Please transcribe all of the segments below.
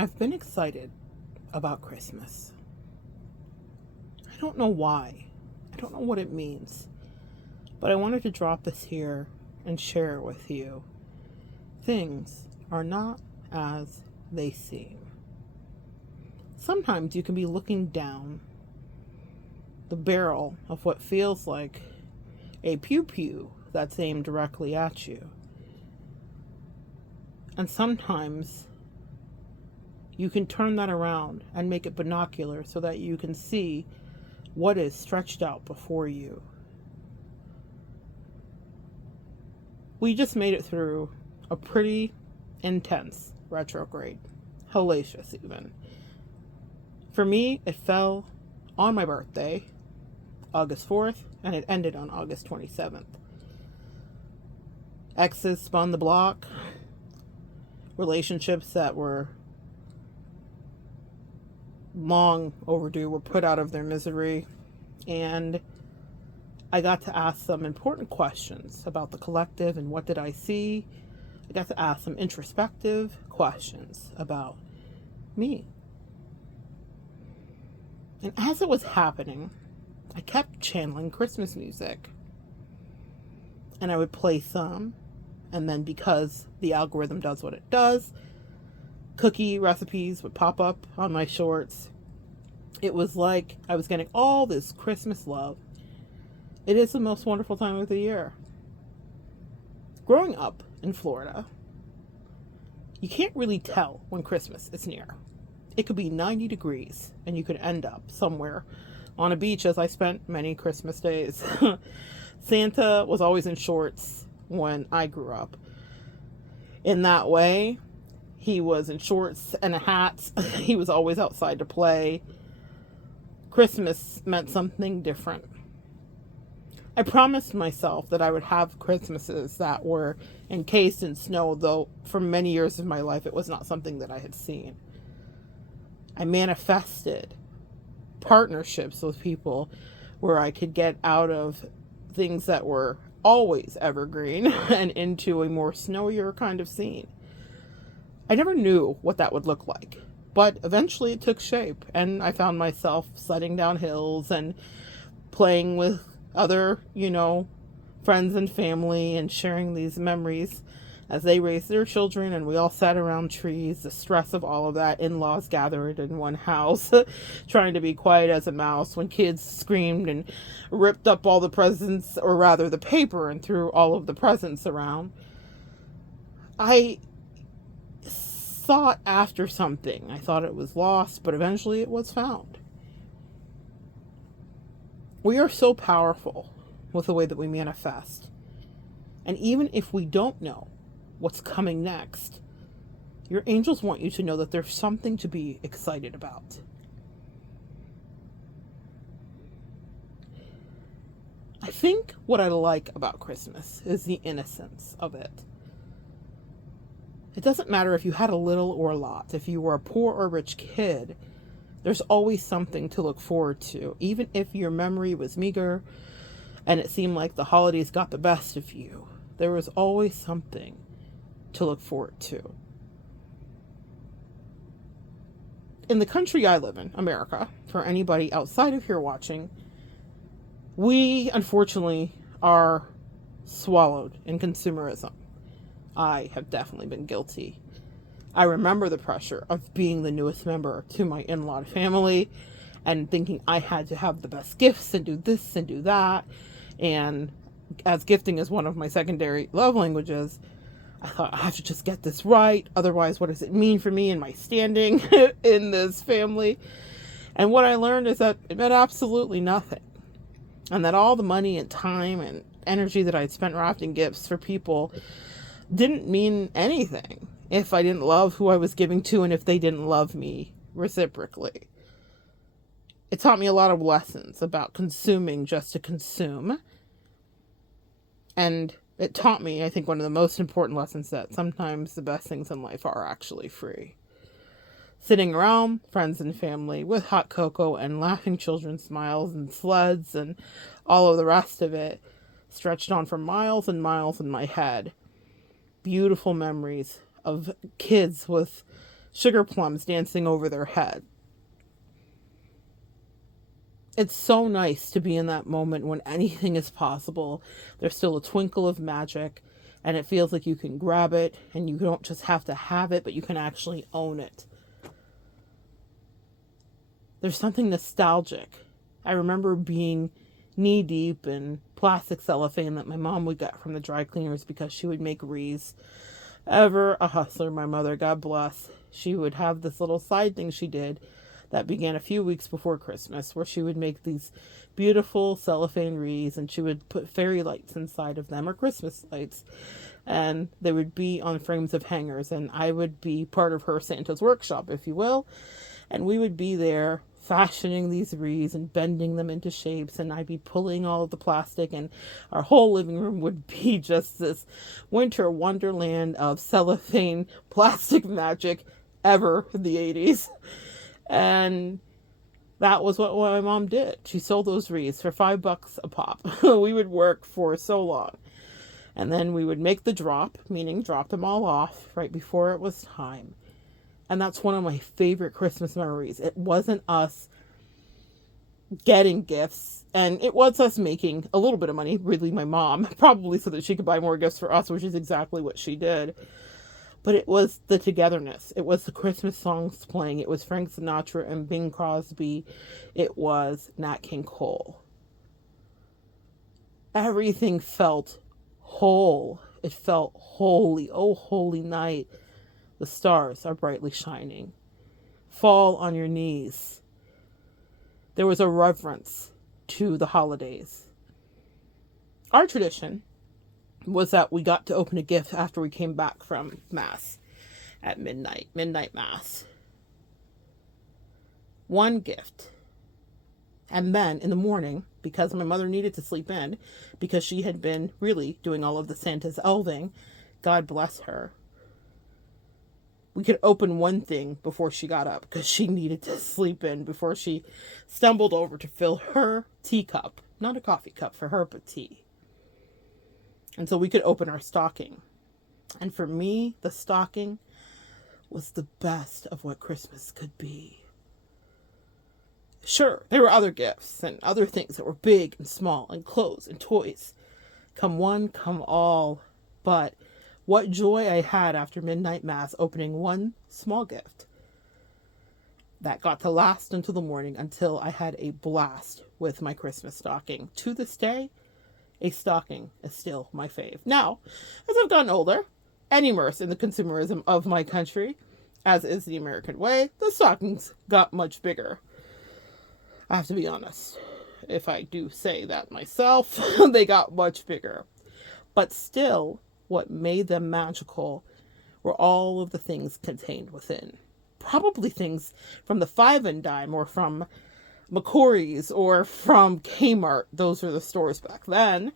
I've been excited about Christmas. I don't know why. I don't know what it means. But I wanted to drop this here and share it with you. Things are not as they seem. Sometimes you can be looking down the barrel of what feels like a pew pew that's aimed directly at you. And sometimes you can turn that around and make it binocular so that you can see what is stretched out before you. We just made it through a pretty intense retrograde, hellacious even. For me, it fell on my birthday, August 4th, and it ended on August 27th. Exes spun the block, relationships that were long overdue were put out of their misery, and I got to ask some important questions about the collective and what did I see. I got to ask some introspective questions about me. And as it was happening, I kept channeling Christmas music. And I would play some, and then because the algorithm does what it does, cookie recipes would pop up on my shorts. It was like I was getting all this Christmas love. It is the most wonderful time of the year. Growing up in Florida, you can't really tell when Christmas is near. It could be 90 degrees and you could end up somewhere on a beach, as I spent many Christmas days. Santa was always in shorts when I grew up. In that way, he was in shorts and a hat. He was always outside to play. Christmas meant something different. I promised myself that I would have Christmases that were encased in snow, though for many years of my life it was not something that I had seen. I manifested partnerships with people where I could get out of things that were always evergreen and into a more snowier kind of scene. I never knew what that would look like, but eventually it took shape, and I found myself sledding down hills and playing with other, friends and family and sharing these memories as they raised their children, and we all sat around trees. The stress of all of that, in-laws gathered in one house trying to be quiet as a mouse when kids screamed and ripped up all the presents, or rather the paper, and threw all of the presents around. I sought after something. I thought it was lost, but eventually it was found. We are so powerful with the way that we manifest. And even if we don't know what's coming next, your angels want you to know that there's something to be excited about. I think what I like about Christmas is the innocence of it. It doesn't matter if you had a little or a lot, if you were a poor or rich kid, there's always something to look forward to, even if your memory was meager and it seemed like the holidays got the best of you. There was always something to look forward to. In the country I live in, America, for anybody outside of here watching, we unfortunately are swallowed in consumerism. I have definitely been guilty. I remember the pressure of being the newest member to my in-law family and thinking I had to have the best gifts and do this and do that. And as gifting is one of my secondary love languages, I thought I have to just get this right. Otherwise, what does it mean for me and my standing in this family? And what I learned is that it meant absolutely nothing. And that all the money and time and energy that I'd spent wrapping gifts for people didn't mean anything if I didn't love who I was giving to and if they didn't love me reciprocally. It taught me a lot of lessons about consuming just to consume. And it taught me, I think, one of the most important lessons, that sometimes the best things in life are actually free. Sitting around friends and family with hot cocoa and laughing children's smiles and sleds and all of the rest of it stretched on for miles and miles in my head. Beautiful memories of kids with sugar plums dancing over their head. It's so nice to be in that moment when anything is possible. There's still a twinkle of magic, and it feels like you can grab it, and you don't just have to have it, but you can actually own it. There's something nostalgic. I remember being knee deep in plastic cellophane that my mom would get from the dry cleaners because she would make wreaths. Ever a hustler, my mother, God bless. She would have this little side thing she did that began a few weeks before Christmas, where she would make these beautiful cellophane wreaths, and she would put fairy lights inside of them, or Christmas lights, and they would be on frames of hangers, and I would be part of her Santa's workshop, if you will, and we would be there fashioning these wreaths and bending them into shapes, and I'd be pulling all of the plastic, and our whole living room would be just this winter wonderland of cellophane plastic magic ever in the 80s. And that was what my mom did. She sold those wreaths for $5 a pop. We would work for so long. And then we would make the drop, meaning drop them all off right before it was time. And that's one of my favorite Christmas memories. It wasn't us getting gifts, and it was us making a little bit of money, really my mom, probably so that she could buy more gifts for us, which is exactly what she did. But it was the togetherness. It was the Christmas songs playing. It was Frank Sinatra and Bing Crosby. It was Nat King Cole. Everything felt whole. It felt holy. Oh, holy night. The stars are brightly shining. Fall on your knees. There was a reverence to the holidays. Our tradition was that we got to open a gift after we came back from Mass at midnight Mass. One gift. And then in the morning, because my mother needed to sleep in, because she had been really doing all of the Santa's elving, God bless her, we could open one thing before she got up, because she needed to sleep in before she stumbled over to fill her teacup. Not a coffee cup for her, but tea. And so we could open our stocking. And for me, the stocking was the best of what Christmas could be. Sure, there were other gifts and other things that were big and small, and clothes and toys. Come one, come all. But what joy I had after midnight Mass opening one small gift that got to last until the morning, until I had a blast with my Christmas stocking. To this day, a stocking is still my fave. Now, as I've gotten older and immersed in the consumerism of my country, as is the American way, the stockings got much bigger. I have to be honest. If I do say that myself, they got much bigger. But still, what made them magical were all of the things contained within. Probably things from the Five and Dime, or from McCory's, or from Kmart. Those were the stores back then.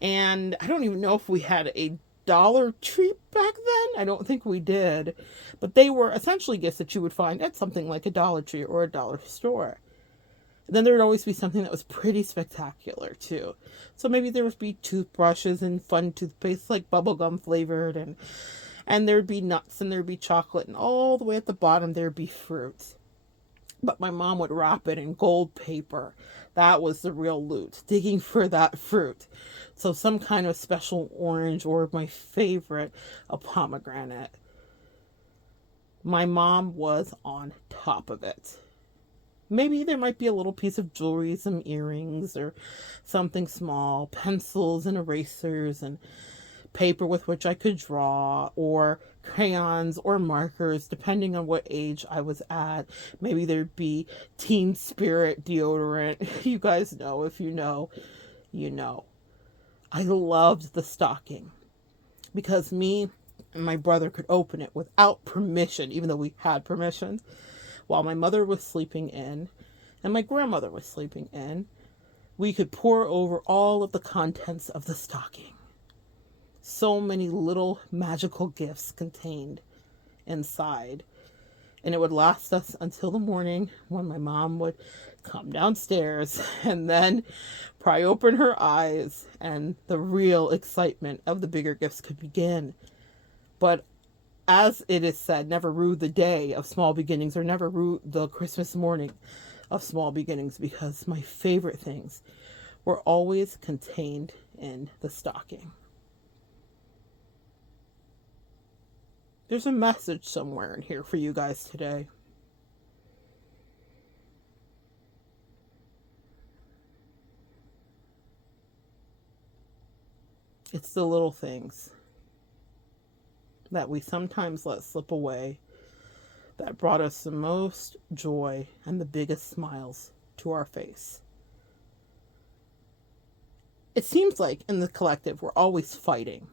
And I don't even know if we had a Dollar Tree back then. I don't think we did. But they were essentially gifts that you would find at something like a Dollar Tree or a dollar store. And then there would always be something that was pretty spectacular too. So maybe there would be toothbrushes and fun toothpaste, like bubblegum flavored, and there'd be nuts, and there'd be chocolate, and all the way at the bottom there'd be fruit. But my mom would wrap it in gold paper. That was the real loot, digging for that fruit. So some kind of special orange, or my favorite, a pomegranate. My mom was on top of it. Maybe there might be a little piece of jewelry, some earrings, or something small, pencils and erasers, and paper with which I could draw, or crayons or markers, depending on what age I was at. Maybe there'd be Teen Spirit deodorant. You guys know. If you know, you know. I loved the stocking because me and my brother could open it without permission, even though we had permission, while my mother was sleeping in and my grandmother was sleeping in. We could pour over all of the contents of the stocking. So many little magical gifts contained inside. And it would last us until the morning, when my mom would come downstairs and then pry open her eyes, and the real excitement of the bigger gifts could begin. But as it is said, never rue the day of small beginnings, or never rue the Christmas morning of small beginnings, because my favorite things were always contained in the stocking. There's a message somewhere in here for you guys today. It's the little things that we sometimes let slip away that brought us the most joy and the biggest smiles to our face. It seems like in the collective, we're always fighting.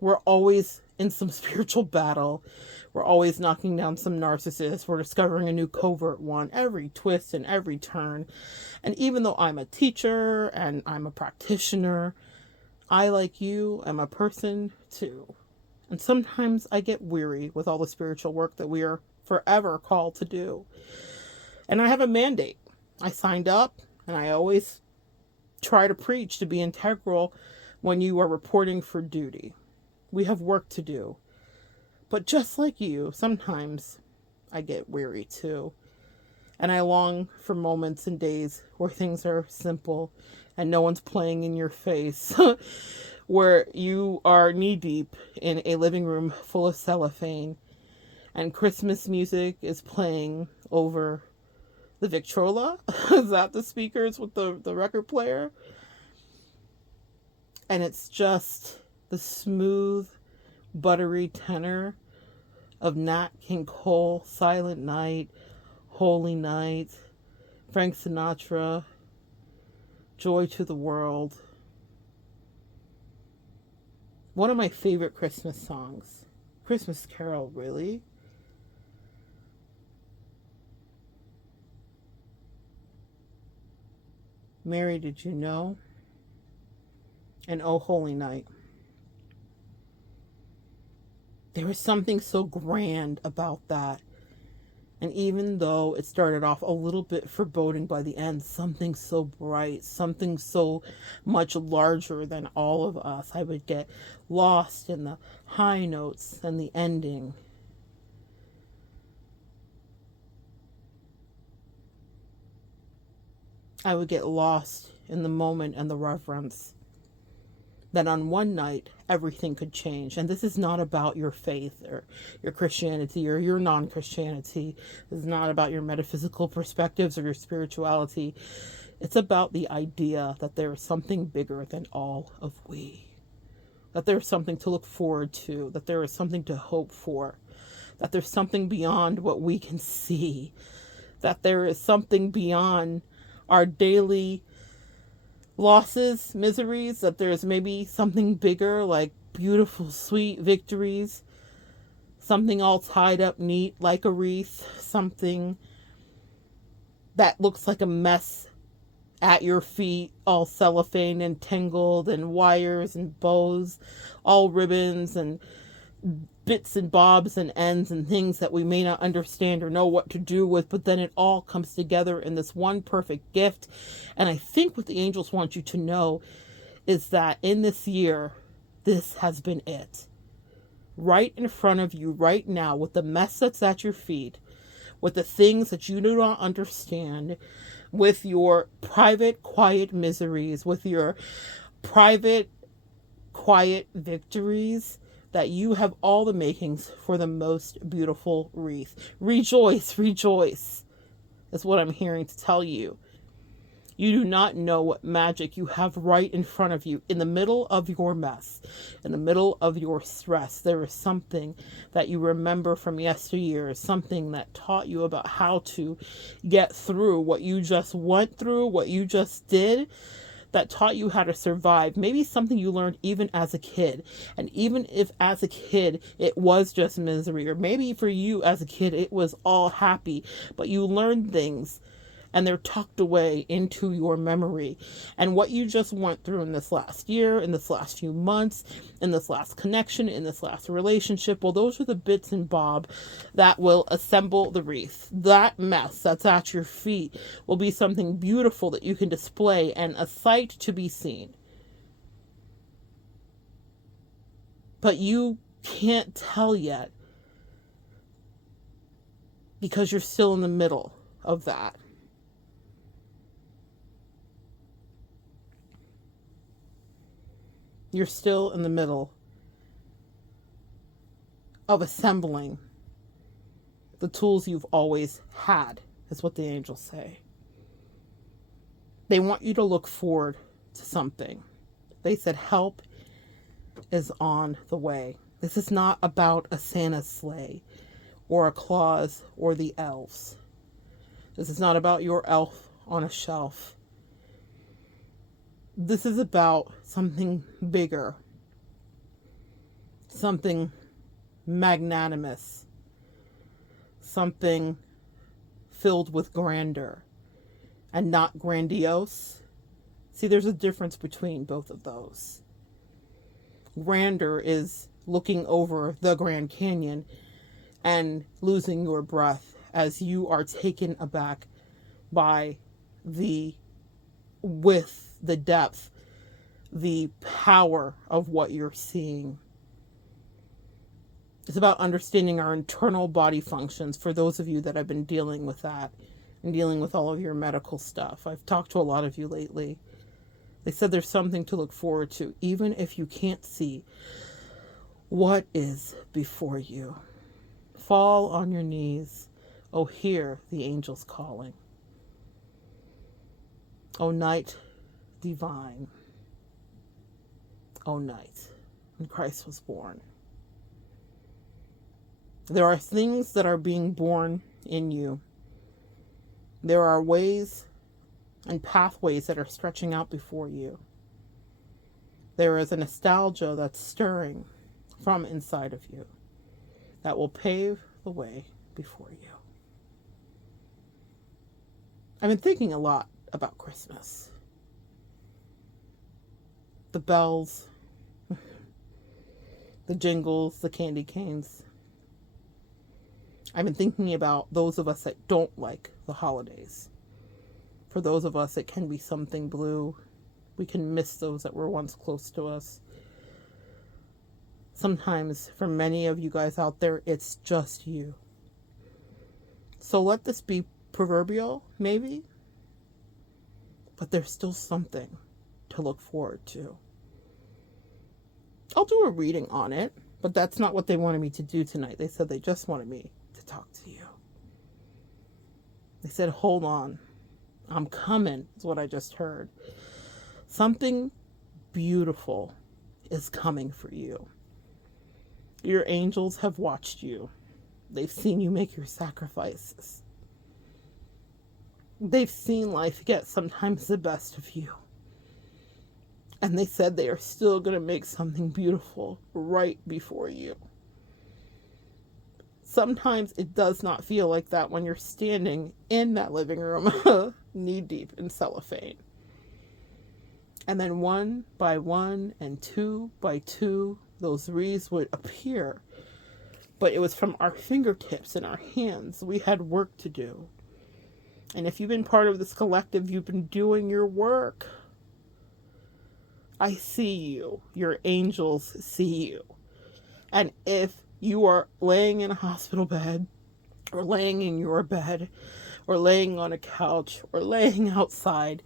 We're always in some spiritual battle. We're always knocking down some narcissist. We're discovering a new covert one every twist and every turn. And even though I'm a teacher and I'm a practitioner, I, like you, am a person too. And sometimes I get weary with all the spiritual work that we are forever called to do. And I have a mandate. I signed up, and I always try to preach to be integral when you are reporting for duty. We have work to do. But just like you, sometimes I get weary too. And I long for moments and days where things are simple and no one's playing in your face, where you are knee deep in a living room full of cellophane and Christmas music is playing over the Victrola. Is that the speakers with the record player? And it's just the smooth, buttery tenor of Nat King Cole, Silent Night, Holy Night, Frank Sinatra, Joy to the World. One of my favorite Christmas songs. Christmas Carol, really. Mary, Did You Know? And Oh Holy Night. There was something so grand about that. And even though it started off a little bit foreboding by the end, something so bright, something so much larger than all of us, I would get lost in the high notes and the ending. I would get lost in the moment and the reverence. That on one night, everything could change. And this is not about your faith or your Christianity or your non-Christianity. This is not about your metaphysical perspectives or your spirituality. It's about the idea that there is something bigger than all of we. That there is something to look forward to. That there is something to hope for. That there's something beyond what we can see. That there is something beyond our daily losses, miseries, that there's maybe something bigger, like beautiful, sweet victories, something all tied up neat like a wreath, something that looks like a mess at your feet, all cellophane and tangled and wires and bows, all ribbons and bits and bobs and ends and things that we may not understand or know what to do with, but then it all comes together in this one perfect gift. And I think what the angels want you to know is that in this year, this has been it. Right in front of you right now, with the mess that's at your feet, with the things that you do not understand, with your private, quiet miseries, with your private, quiet victories, that you have all the makings for the most beautiful wreath. Rejoice, rejoice, is what I'm hearing to tell you. You do not know what magic you have right in front of you. In the middle of your mess, in the middle of your stress, there is something that you remember from yesteryear, something that taught you about how to get through what you just went through, what you just did, that taught you how to survive. Maybe something you learned even as a kid. And even if as a kid it was just misery, or maybe for you as a kid it was all happy, but you learned things and they're tucked away into your memory. And what you just went through in this last year, in this last few months, in this last connection, in this last relationship, well, those are the bits and bob that will assemble the wreath. That mess that's at your feet will be something beautiful that you can display and a sight to be seen. But you can't tell yet because you're still in the middle of that. You're still in the middle of assembling the tools you've always had, is what the angels say. They want you to look forward to something. They said help is on the way. This is not about a Santa sleigh or a Claus or the elves. This is not about your elf on a shelf. This is about something bigger, something magnanimous, something filled with grandeur and not grandiose. See, there's a difference between both of those. Grandeur is looking over the Grand Canyon and losing your breath as you are taken aback by the width, the depth, the power of what you're seeing. It's about understanding our internal body functions for those of you that have been dealing with that and dealing with all of your medical stuff. I've talked to a lot of you lately. They said there's something to look forward to, even if you can't see what is before you. Fall on your knees. Oh, hear the angels calling. O night divine. O night when Christ was born. There are things that are being born in you. There are ways and pathways that are stretching out before you. There is a nostalgia that's stirring from inside of you that will pave the way before you. I've been thinking a lot about Christmas. The bells, the jingles, the candy canes. I've been thinking about those of us that don't like the holidays. For those of us, it can be something blue. We can miss those that were once close to us. Sometimes, for many of you guys out there, it's just you. So let this be proverbial, maybe. But there's still something to look forward to. I'll do a reading on it, but that's not what they wanted me to do tonight. They said they just wanted me to talk to you. They said, hold on. I'm coming, is what I just heard. Something beautiful is coming for you. Your angels have watched you. They've seen you make your sacrifices. They've seen life get sometimes the best of you. And they said they are still going to make something beautiful right before you. Sometimes it does not feel like that when you're standing in that living room, knee deep in cellophane. And then one by one and two by two, those wreaths would appear. But it was from our fingertips and our hands. We had work to do. And if you've been part of this collective, you've been doing your work. I see you. Your angels see you. And if you are laying in a hospital bed, or laying in your bed, or laying on a couch, or laying outside,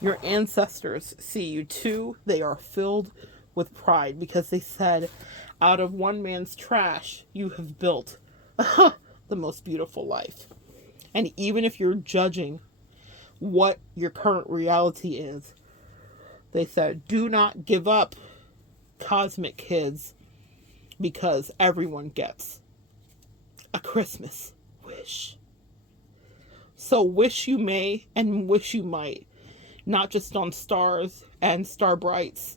your ancestors see you too. They are filled with pride because they said, out of one man's trash, you have built the most beautiful life. And even if you're judging what your current reality is, they said, do not give up, cosmic kids, because everyone gets a Christmas wish. So wish you may and wish you might, not just on stars and star brights,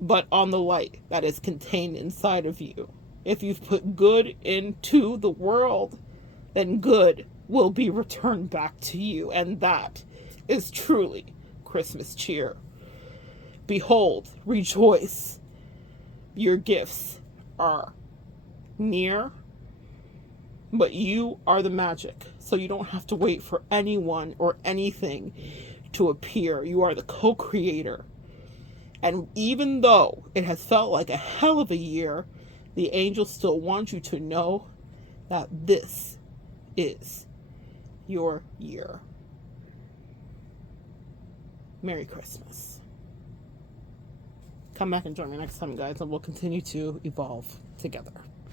but on the light that is contained inside of you. If you've put good into the world, then good will be returned back to you. And that is truly Christmas cheer. Behold, rejoice. Your gifts are near, but you are the magic. So you don't have to wait for anyone or anything to appear. You are the co-creator. And even though it has felt like a hell of a year, The angels still want you to know that this is your year. Merry Christmas. Come back and join me next time, guys, and we'll continue to evolve together.